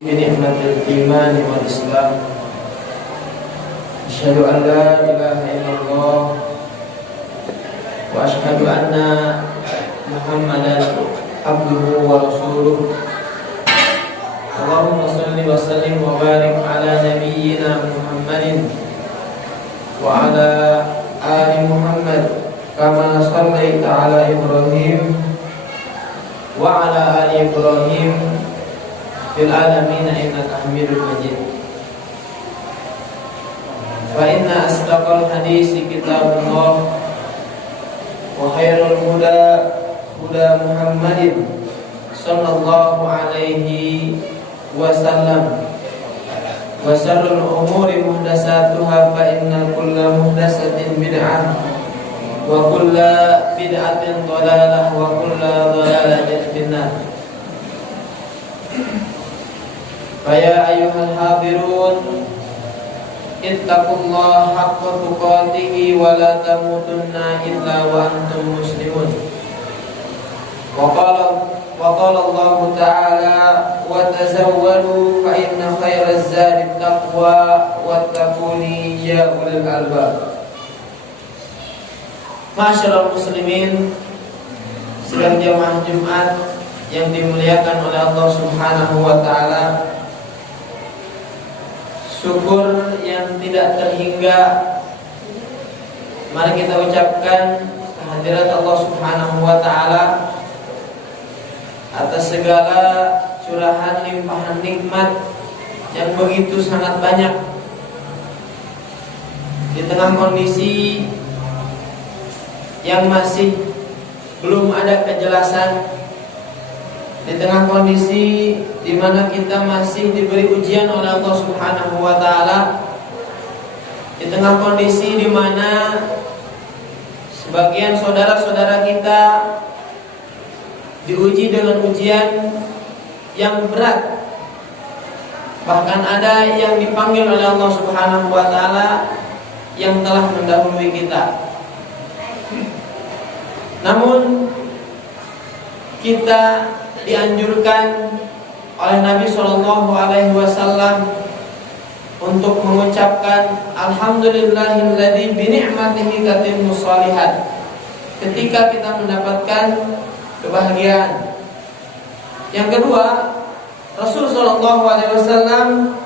بنعمة الإيمان والإسلام أشهد أن لا إله إلا الله وأشهد أن محمدا عبده ورسوله اللهم صل وسلم وبارك على نبينا محمد وعلى آل محمد كما صليت على إبراهيم وعلى آل إبراهيم في العالمين إنك حميد مجيد فإن أصدق الحديث كتاب الله وخير الهدى هدى محمد صلى الله عليه وسلم وشر الأمور محدثاتها فإن كل محدثة بدعة وكل بدعة ضلالة وكل ضلالة في النار. فيا أيها الحاضرون اتقوا الله حق تقاته ولا تموتن إلا وأنتم مسلمون. وقال الله تعالى وتزودوا فإن خير الزاد التقوى واتقوني يا أولي الألباب. Masyarul muslimin, sidang jamaah Jumat yang dimuliakan oleh Allah Subhanahu wa taala. Syukur yang tidak terhingga mari kita ucapkan kehadirat Allah Subhanahu wa taala atas segala curahan limpahan nikmat yang begitu sangat banyak. Di tengah kondisi yang masih belum ada kejelasan, di tengah kondisi di mana kita masih diberi ujian oleh Allah Subhanahu wa taala, di tengah kondisi di mana sebagian saudara-saudara kita diuji dengan ujian yang berat, bahkan ada yang dipanggil oleh Allah Subhanahu wa taala yang telah mendahului kita. Namun kita dianjurkan oleh Nabi Shallallahu Alaihi Wasallam untuk mengucapkan Alhamdulillahilladzi bini'matihi tatimmu shalihat ketika kita mendapatkan kebahagiaan. Yang kedua, Rasul Shallallahu Alaihi Wasallam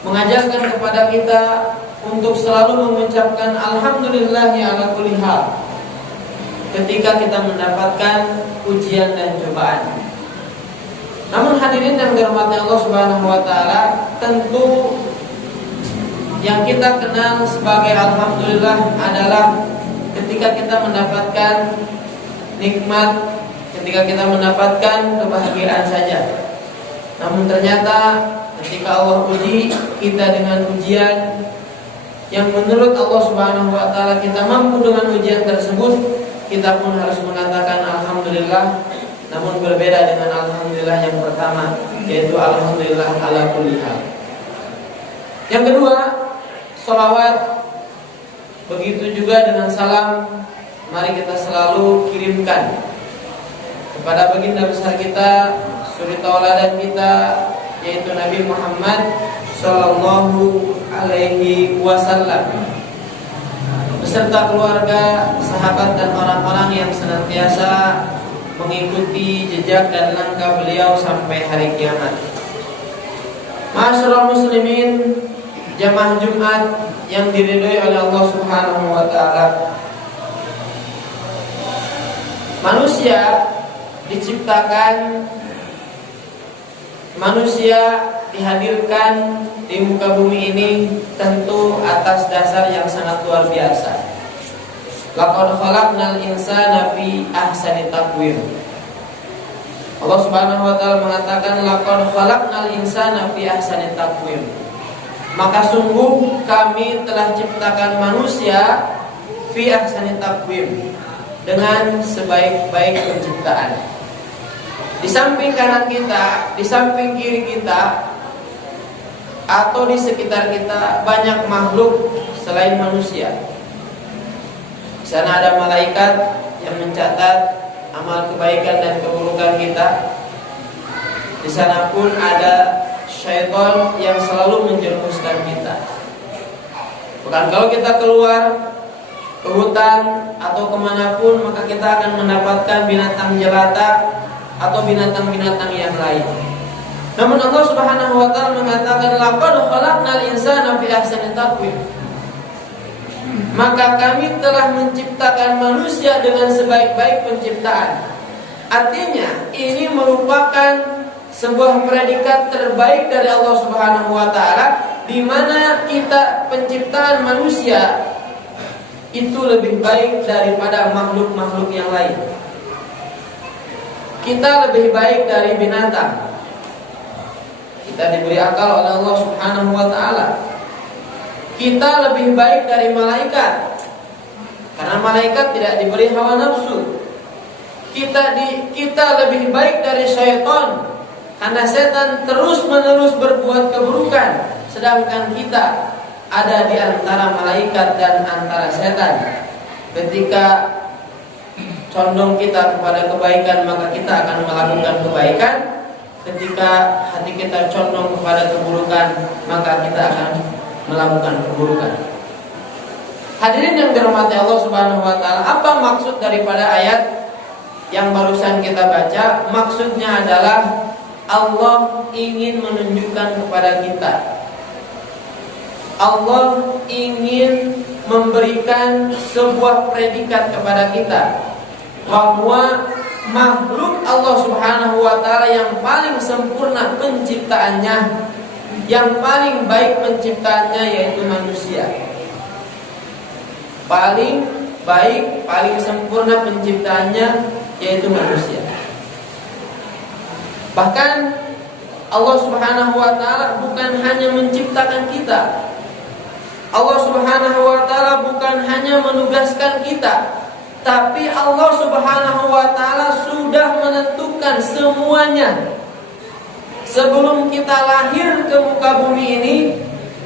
mengajarkan kepada kita untuk selalu mengucapkan Alhamdulillahi ala kulli hal ketika kita mendapatkan ujian dan cobaan. Namun hadirin yang dirahmati Allah Subhanahu wa taala, tentu yang kita kenal sebagai alhamdulillah adalah ketika kita mendapatkan nikmat, ketika kita mendapatkan kebahagiaan saja. Namun ternyata ketika Allah uji kita dengan ujian yang menurut Allah Subhanahu wa taala kita mampu dengan ujian tersebut, kita pun harus mengatakan alhamdulillah. Namun berbeda dengan alhamdulillah yang pertama, yaitu alhamdulillah ala kulli hal. Yang kedua, sholawat, begitu juga dengan salam, mari kita selalu kirimkan kepada baginda besar kita, suri tauladan kita, yaitu Nabi Muhammad sallallahu alaihi wasallam, beserta keluarga, sahabat dan orang-orang yang senantiasa mengikuti jejak dan langkah beliau sampai hari kiamat. Masyarul muslimin, jamaah Jumat yang diridhoi oleh Allah Subhanahu wa taala. Manusia diciptakan, manusia dihadirkan di muka bumi ini tentu atas dasar yang sangat luar biasa. Laqad khalaqnal insana fi ahsani taqwim. Allah Subhanahu wa taala mengatakan laqad khalaqnal insana fi ahsani taqwim. Maka sungguh kami telah ciptakan manusia fi ahsani taqwim, dengan sebaik-baik penciptaan. Di samping kanan kita, di samping kiri kita, atau di sekitar kita banyak makhluk selain manusia. Di sana ada malaikat yang mencatat amal kebaikan dan keburukan kita. Di sana pun ada syaitan yang selalu menjerumuskan kita. Bukan kalau kita keluar ke hutan atau kemanapun, maka kita akan mendapatkan binatang jelata atau binatang-binatang yang lain. Namun Allah Subhanahu wa taala mengatakan laqad khalaqnal insana fi ahsani taqwim. Maka kami telah menciptakan manusia dengan sebaik-baik penciptaan. Artinya ini merupakan sebuah predikat terbaik dari Allah Subhanahu wa taala, di mana kita penciptaan manusia itu lebih baik daripada makhluk-makhluk yang lain. Kita lebih baik dari binatang. Kita diberi akal oleh Allah Subhanahu wa taala. Kita lebih baik dari malaikat, karena malaikat tidak diberi hawa nafsu. Kita lebih baik dari syaitan, karena setan terus-menerus berbuat keburukan, sedangkan kita ada di antara malaikat dan antara setan. Ketika condong kita kepada kebaikan, maka kita akan melakukan kebaikan. Ketika hati kita condong kepada keburukan, maka kita akan melakukan keburukan. Hadirin yang dirahmati Allah Subhanahu wa taala, apa maksud daripada ayat yang barusan kita baca? Maksudnya adalah Allah ingin menunjukkan kepada kita, Allah ingin memberikan sebuah predikat kepada kita bahwa makhluk Allah Subhanahu wa taala yang paling sempurna penciptaannya, yang paling baik penciptaannya yaitu manusia. Paling baik, paling sempurna penciptaannya yaitu manusia. Bahkan Allah Subhanahu wa taala bukan hanya menciptakan kita. Allah Subhanahu wa taala bukan hanya menugaskan kita, tapi Allah Subhanahu wa taala sudah menentukan semuanya. Sebelum kita lahir ke muka bumi ini,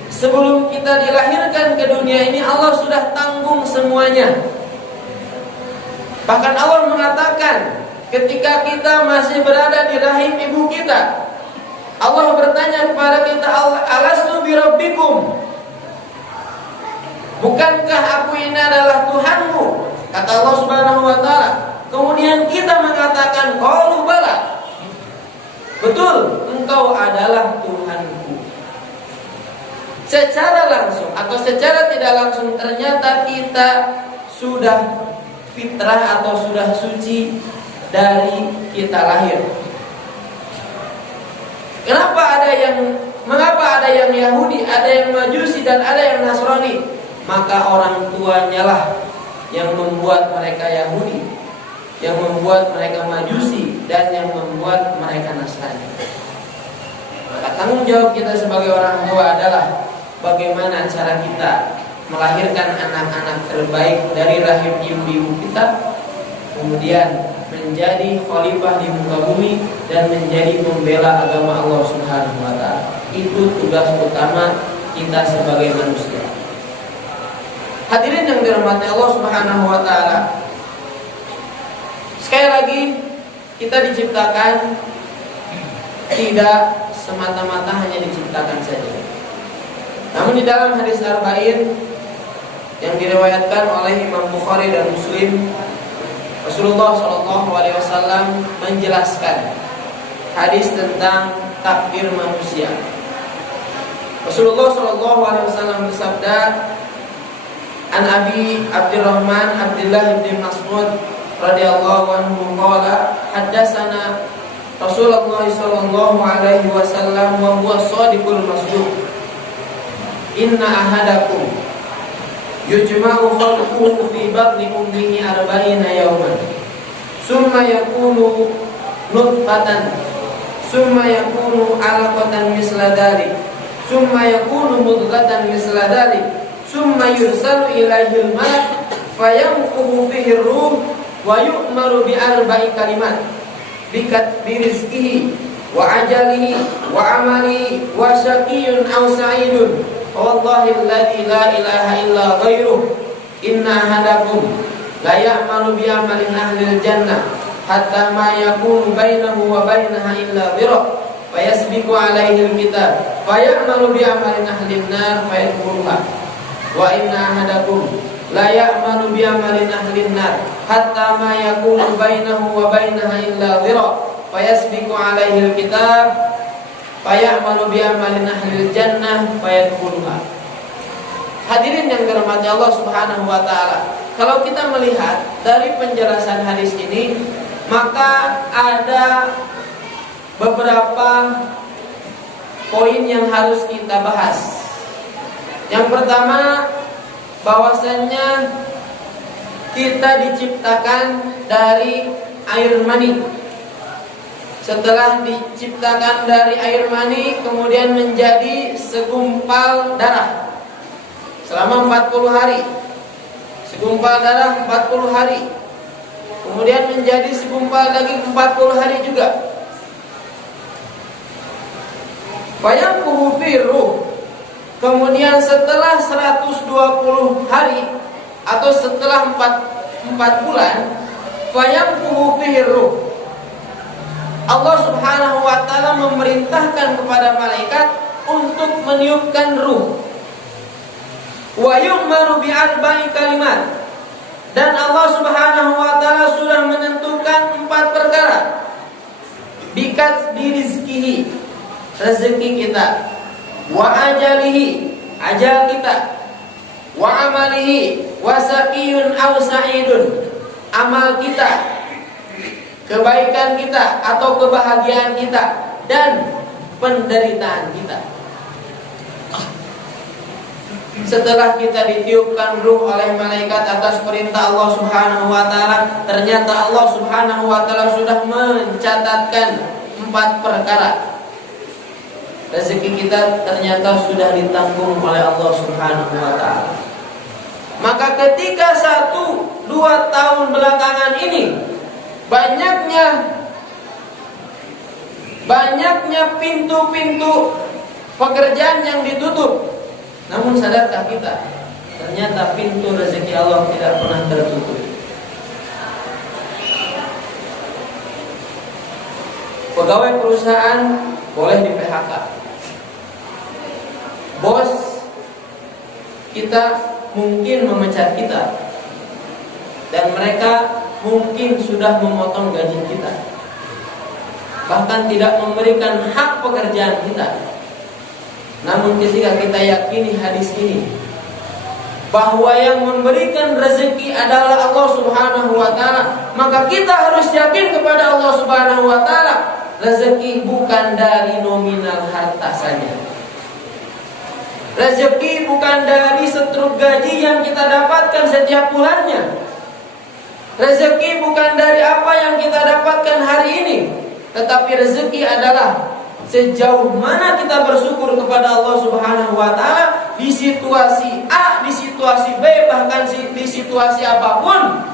sebelum kita dilahirkan ke dunia ini, Allah sudah tanggung semuanya. Bahkan Allah mengatakan, ketika kita masih berada di rahim ibu kita, Allah bertanya kepada kita, alastu birabbikum, bukankah aku ini adalah Tuhanmu? Kata Allah Subhanahu wa taala. Kemudian kita mengatakan, qalu bala, betul, engkau adalah Tuhanku. Secara langsung atau secara tidak langsung, ternyata kita sudah fitrah atau sudah suci dari kita lahir. Mengapa ada yang Yahudi, ada yang Majusi, dan ada yang Nasrani? Maka orang tuanya lah yang membuat mereka Yahudi, yang membuat mereka Majusi, dan yang membuat mereka Nasrani. Maka tanggung jawab kita sebagai orang tua adalah bagaimana cara kita melahirkan anak-anak terbaik dari rahim ibu-ibu kita, kemudian menjadi khalifah di muka bumi dan menjadi pembela agama Allah Subhanahu wa taala. Itu tugas utama kita sebagai manusia. Hadirin yang dirahmati Allah Subhanahu wa taala, sekali lagi kita diciptakan tidak semata-mata hanya diciptakan saja. Namun di dalam hadis Arba'in yang diriwayatkan oleh Imam Bukhari dan Muslim, Rasulullah SAW menjelaskan hadis tentang takdir manusia. Rasulullah SAW bersabda, An Abi Abdurrahman Abdullah bin Mas'ud radhiyallahu anhu qala haddatsana Rasulullah sallallahu alaihi wasallam wa huwa shadiqul masduq, inna ahadakum yujma'u khalquhu fi batni ummihi 40 yawman summa yakunu nutfatan summa yakunu 'alaqatan misla dhalik summa yakunu mudghatan misla dhalik summa yursalu ilaihil malak fayanfukhu fihi ruh wa yu'maru bi arba'i kalimat bi rizqihi wa ajalihi wa amalihi wa syaqiyyun aw sa'idun wallahi alladzi la ilaha illa ghairuh inna ahadakum la ya'malu bi amalin ahlil jannah hatta ma yakunu bainahu wa bainaha illa dhira fayasbiqu alaihi alkitab fayamalu bi amalin ahlin nar fayadkhuluha wa inna ahadakum la ya'malu bi amalin ahlin nar hatta ma yakunu bainahu wa bainaha illa dhira fayasbiqu alaihi alkitab fayamalu bi amalin ahlil jannah fayadkhuluha. Hadirin yang dirahmati Allah Subhanahu wa taala, kalau kita melihat dari penjelasan hadis ini, maka ada beberapa poin yang harus kita bahas. Yang pertama, bahwasannya kita diciptakan dari air mani. Setelah diciptakan dari air mani, kemudian menjadi segumpal darah selama 40 hari. Segumpal darah 40 hari. Kemudian menjadi segumpal lagi 40 hari juga. Fayanfuhu fi ruh. Kemudian setelah 120 hari atau setelah 4 bulan, fayanfuhu fi ruh. Allah Subhanahu wa taala memerintahkan kepada malaikat untuk meniupkan ruh. Wa yu'maru bi arba'i kalimat. Dan Allah Subhanahu wa taala sudah menentukan 4 perkara. Bikat birizkihi, rezeki kita. Wa ajalihi, ajal kita. Wa amalihi, wa saqiyun aw sa'idun, amal kita, kebaikan kita atau kebahagiaan kita, dan penderitaan kita. Setelah kita ditiupkan ruh oleh malaikat atas perintah Allah Subhanahu wa taala, ternyata Allah Subhanahu wa taala sudah mencatatkan 4 perkara. Rezeki kita ternyata sudah ditanggung oleh Allah Subhanahu wa taala. Maka ketika 1-2 tahun belakangan ini banyaknya pintu-pintu pekerjaan yang ditutup, namun sadarkah kita, ternyata pintu rezeki Allah tidak pernah tertutup. Pegawai perusahaan boleh di PHK. Bos kita mungkin memecat kita, dan mereka mungkin sudah memotong gaji kita, bahkan tidak memberikan hak pekerjaan kita. Namun ketika kita yakini hadis ini, bahwa yang memberikan rezeki adalah Allah Subhanahu wa taala, maka kita harus yakin kepada Allah Subhanahu wa taala. Rezeki bukan dari nominal harta saja. Rezeki bukan dari setruk gaji yang kita dapatkan setiap bulannya. Rezeki bukan dari apa yang kita dapatkan hari ini, tetapi rezeki adalah sejauh mana kita bersyukur kepada Allah Subhanahu wa taala di situasi A, di situasi B, bahkan di situasi apapun.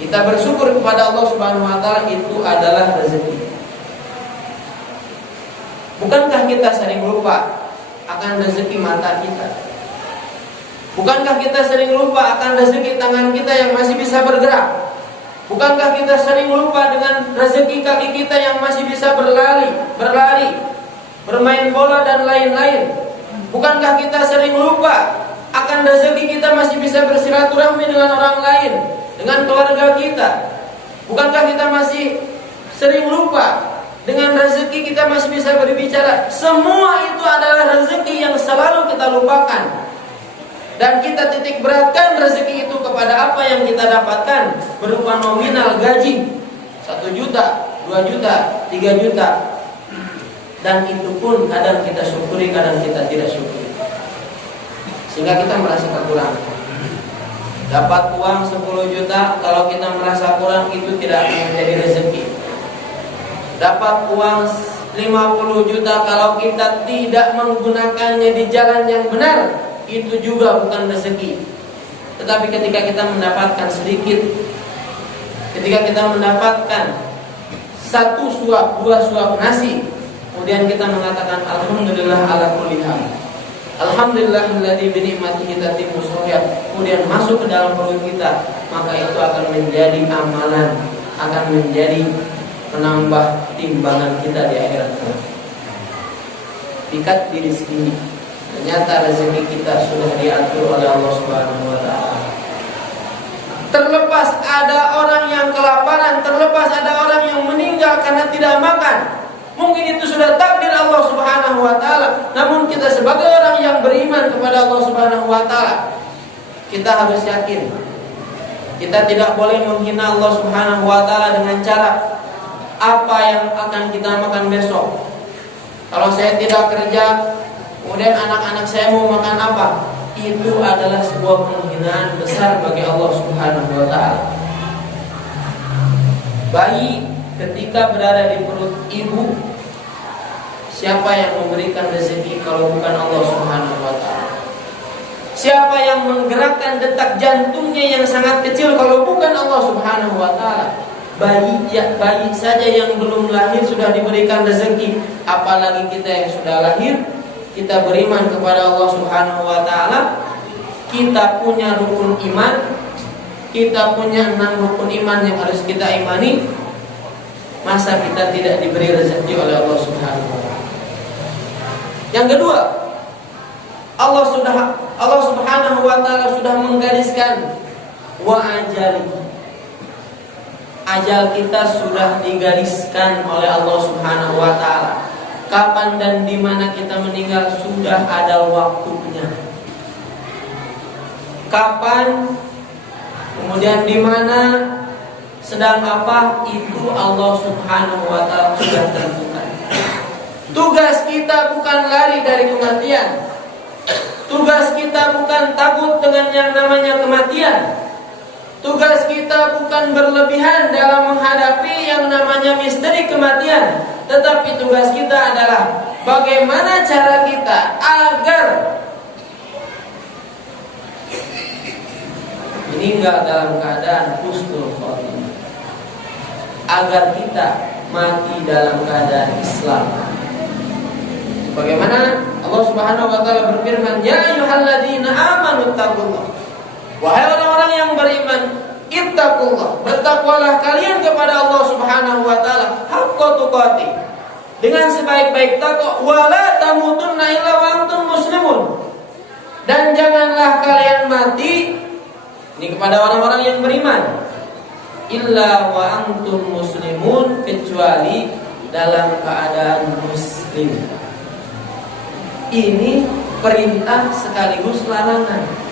Kita bersyukur kepada Allah Subhanahu wa taala, itu adalah rezeki. Bukankah kita sering lupa akan rezeki mata kita? Bukankah kita sering lupa akan rezeki tangan kita yang masih bisa bergerak? Bukankah kita sering lupa dengan rezeki kaki kita yang masih bisa berlari, bermain bola dan lain-lain? Bukankah kita sering lupa akan rezeki kita masih bisa bersilaturahmi dengan orang lain, dengan keluarga kita? Bukankah kita masih sering lupa dengan rezeki kita masih bisa berbicara? Semua itu adalah rezeki yang selalu kita lupakan. Dan kita titik beratkan rezeki itu kepada apa yang kita dapatkan berupa nominal gaji 1 juta, 2 juta, 3 juta. Dan itu pun kadang kita syukuri, kadang kita tidak syukuri, sehingga kita merasa kekurangan. Dapat uang 10 juta, kalau kita merasa kurang, itu tidak akan menjadi rezeki. Dapat uang 50 juta, kalau kita tidak menggunakannya di jalan yang benar, itu juga bukan rezeki. Tetapi ketika kita mendapatkan sedikit, ketika kita mendapatkan 1 suap, 2 suap nasi, kemudian kita mengatakan alhamdulillah ala kulli hal, alhamdulillahilladzi bi ni'matihi tatimmu shalihat, kemudian masuk ke dalam perut kita, maka itu akan menjadi amalan, akan menjadi menambah timbangan kita di akhirat kelak. Ikat diri sendiri. Ternyata rezeki kita sudah diatur oleh Allah Subhanahu wa taala. Terlepas ada orang yang kelaparan, terlepas ada orang yang meninggal karena tidak makan, mungkin itu sudah takdir Allah Subhanahu wa taala. Namun kita sebagai orang yang beriman kepada Allah Subhanahu wa taala, kita harus yakin kita tidak boleh menghina Allah Subhanahu wa taala dengan cara apa yang akan kita makan besok. Kalau saya tidak kerja, kemudian anak-anak saya mau makan apa? Itu adalah sebuah penghinaan besar bagi Allah Subhanahu wa taala. Bayi ketika berada di perut ibu, siapa yang memberikan rezeki kalau bukan Allah Subhanahu wa taala? Siapa yang menggerakkan detak jantungnya yang sangat kecil kalau bukan Allah Subhanahu wa taala? Bayi saja yang belum lahir sudah diberikan rezeki, apalagi kita yang sudah lahir. Kita beriman kepada Allah Subhanahu wa taala, kita punya rukun iman, kita punya 6 rukun iman yang harus kita imani. Masa kita tidak diberi rezeki oleh Allah Subhanahu wa taala? Yang kedua, Allah Subhanahu wa taala sudah menggariskan wa ajali. Ajal kita sudah digariskan oleh Allah Subhanahu wa taala. Kapan dan di mana kita meninggal sudah ada waktunya. Kapan, kemudian di mana, sedang apa, itu Allah Subhanahu wa taala sudah tentukan. Tugas kita bukan lari dari kematian. Tugas kita bukan takut dengan yang namanya kematian. Tugas kita bukan berlebihan dalam menghadapi yang namanya misteri kematian. Tetapi tugas kita adalah bagaimana cara kita agar meninggal dalam keadaan husnul khotimah, agar kita mati dalam keadaan Islam. Bagaimana Allah Subhanahu wa taala berfirman, "Ya ayyuhalladzina amanu taqullah." Wahai orang-orang yang beriman, ittaqullah, bertakwalah kalian kepada Allah Subhanahu wa taala haqqa tuqatih, dengan sebaik-baik takwa, wala tamutunna illa wa antum muslimun, dan janganlah kalian mati, ini kepada orang-orang yang beriman, illa wa antum muslimun, kecuali dalam keadaan muslim. Ini perintah sekaligus larangan.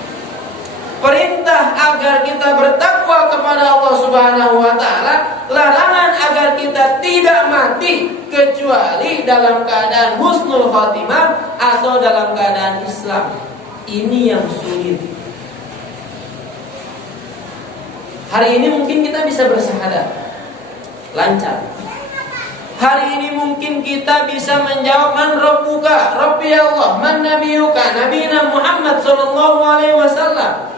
Perintah agar kita bertakwa kepada Allah Subhanahu wa taala, larangan agar kita tidak mati kecuali dalam keadaan husnul khotimah atau dalam keadaan Islam. Ini yang sulit. Hari ini mungkin kita bisa bersyahadat lancar. Hari ini mungkin kita bisa menjawab man rabbuka, rabbi Allah, man nabiyuka, nabiyina Muhammad sallallahu alaihi wasallam.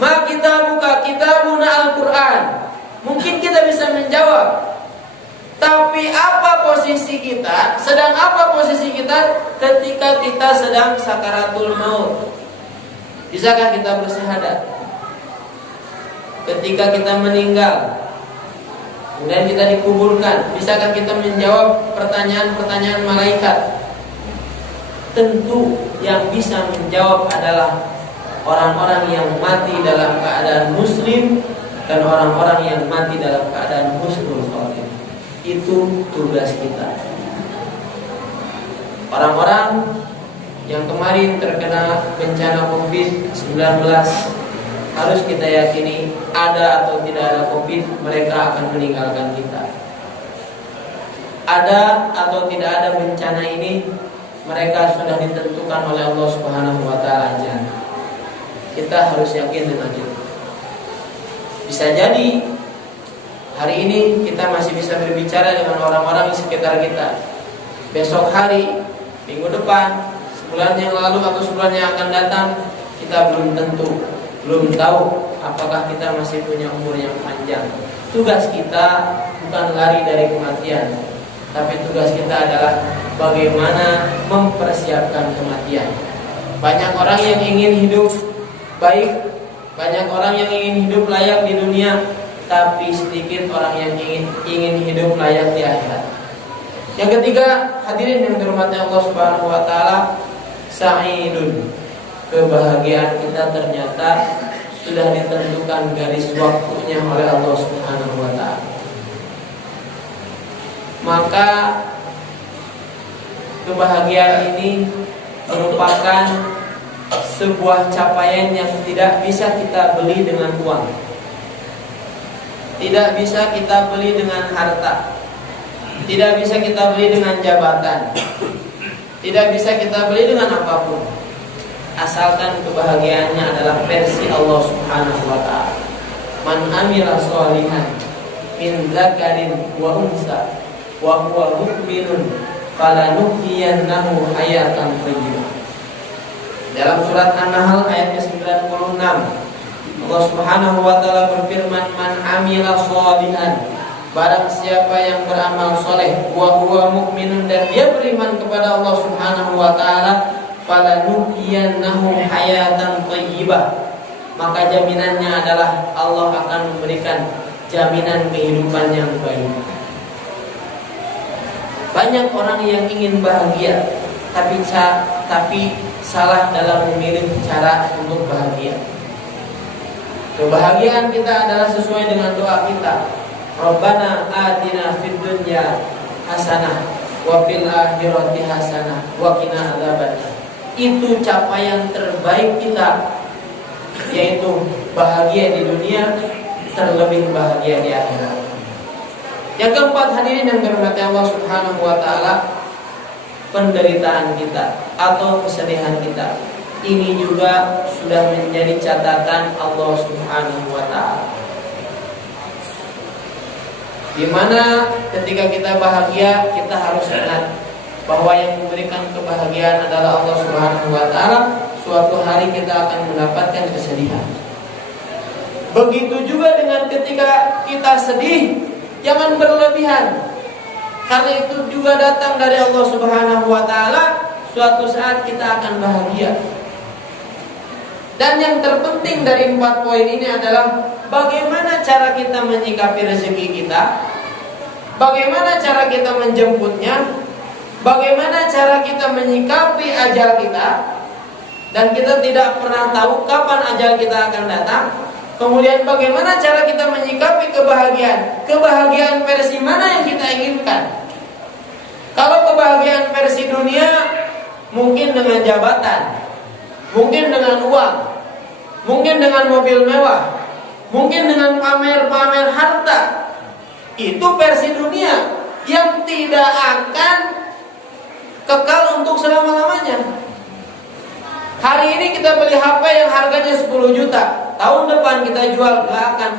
Ma kitabuka, kitabuna Al-Quran. Mungkin kita bisa menjawab. Tapi apa posisi kita? Sedang apa posisi kita ketika kita sedang sakaratul maut? Bisakah kita bersyahadat? Ketika kita meninggal, kemudian kita dikuburkan, bisakah kita menjawab pertanyaan-pertanyaan malaikat? Tentu yang bisa menjawab adalah orang-orang yang mati dalam keadaan muslim dan orang-orang yang mati dalam keadaan husnul khotimah. Itu tugas kita. Orang-orang yang kemarin terkena bencana COVID-19, harus kita yakini ada atau tidak ada COVID, mereka akan meninggalkan kita. Ada atau tidak ada bencana ini, mereka sudah ditentukan oleh Allah Subhanahu wa taala. Kita harus yakin dengan itu. Bisa jadi hari ini kita masih bisa berbicara dengan orang-orang di sekitar kita. Besok hari, minggu depan, sebulan yang lalu atau sebulan yang akan datang, kita belum tentu, belum tahu apakah kita masih punya umur yang panjang. Tugas kita bukan lari dari kematian, tapi tugas kita adalah bagaimana mempersiapkan kematian. Banyak orang yang ingin hidup baik, banyak orang yang ingin hidup layak di dunia, tapi sedikit orang yang ingin hidup layak di akhirat. Yang ketiga, hadirin yang dirahmati Allah Subhanahu wa taala, sa'idun. Kebahagiaan kita ternyata sudah ditentukan garis waktunya oleh Allah Subhanahu wa taala. Maka kebahagiaan ini merupakan sebuah capaian yang tidak bisa kita beli dengan uang, tidak bisa kita beli dengan harta, tidak bisa kita beli dengan jabatan, tidak bisa kita beli dengan apapun, asalkan kebahagiaannya adalah versi Allah Subhanahu wa taala. Man amila sholihan min dzakarin wa unsa wa huwa mu'minun falanuhyiyannahu hayatan thayyibah. Dalam surat An-Nahl ayatnya 96, Allah Subhanahu wa taala berfirman, man amila sholihan, barang siapa yang beramal soleh, wa huwa mu'minun, dan dia beriman kepada Allah Subhanahu wa taala, falanuhyiyannahu hayatan thayyibah, maka jaminannya adalah Allah akan memberikan jaminan kehidupan yang baik. Banyak orang yang ingin bahagia, tapi salah dalam memilih cara untuk bahagia. Kebahagiaan kita adalah sesuai dengan doa kita. Rabbana atina fid dunya hasanah wa fil akhirati hasanah wa qina adzabannar. Itu capaian terbaik kita, yaitu bahagia di dunia, terlebih bahagia di akhirat. Yang keempat, hadirin yang dirahmati Allah Subhanahu wa taala, penderitaan kita atau kesedihan kita ini juga sudah menjadi catatan Allah Subhanahu wa taala. Di mana ketika kita bahagia, kita harus ingat bahwa yang memberikan kebahagiaan adalah Allah Subhanahu wa taala. Suatu hari kita akan mendapatkan kesedihan. Begitu juga dengan ketika kita sedih, jangan berlebihan. Karena itu juga datang dari Allah Subhanahu wa taala. Suatu saat kita akan bahagia. Dan yang terpenting dari 4 poin ini adalah bagaimana cara kita menyikapi rezeki kita, bagaimana cara kita menjemputnya, bagaimana cara kita menyikapi ajal kita. Dan kita tidak pernah tahu kapan ajal kita akan datang. Kemudian bagaimana cara kita menyikapi kebahagiaan, kebahagiaan versi mana yang kita inginkan. Kalau kebahagiaan versi dunia, mungkin dengan jabatan, mungkin dengan uang, mungkin dengan mobil mewah, mungkin dengan pamer-pamer harta. Itu versi dunia yang tidak akan kekal untuk selama-lamanya. Hari ini kita beli HP yang harganya 10 juta, tahun depan kita jual, gak akan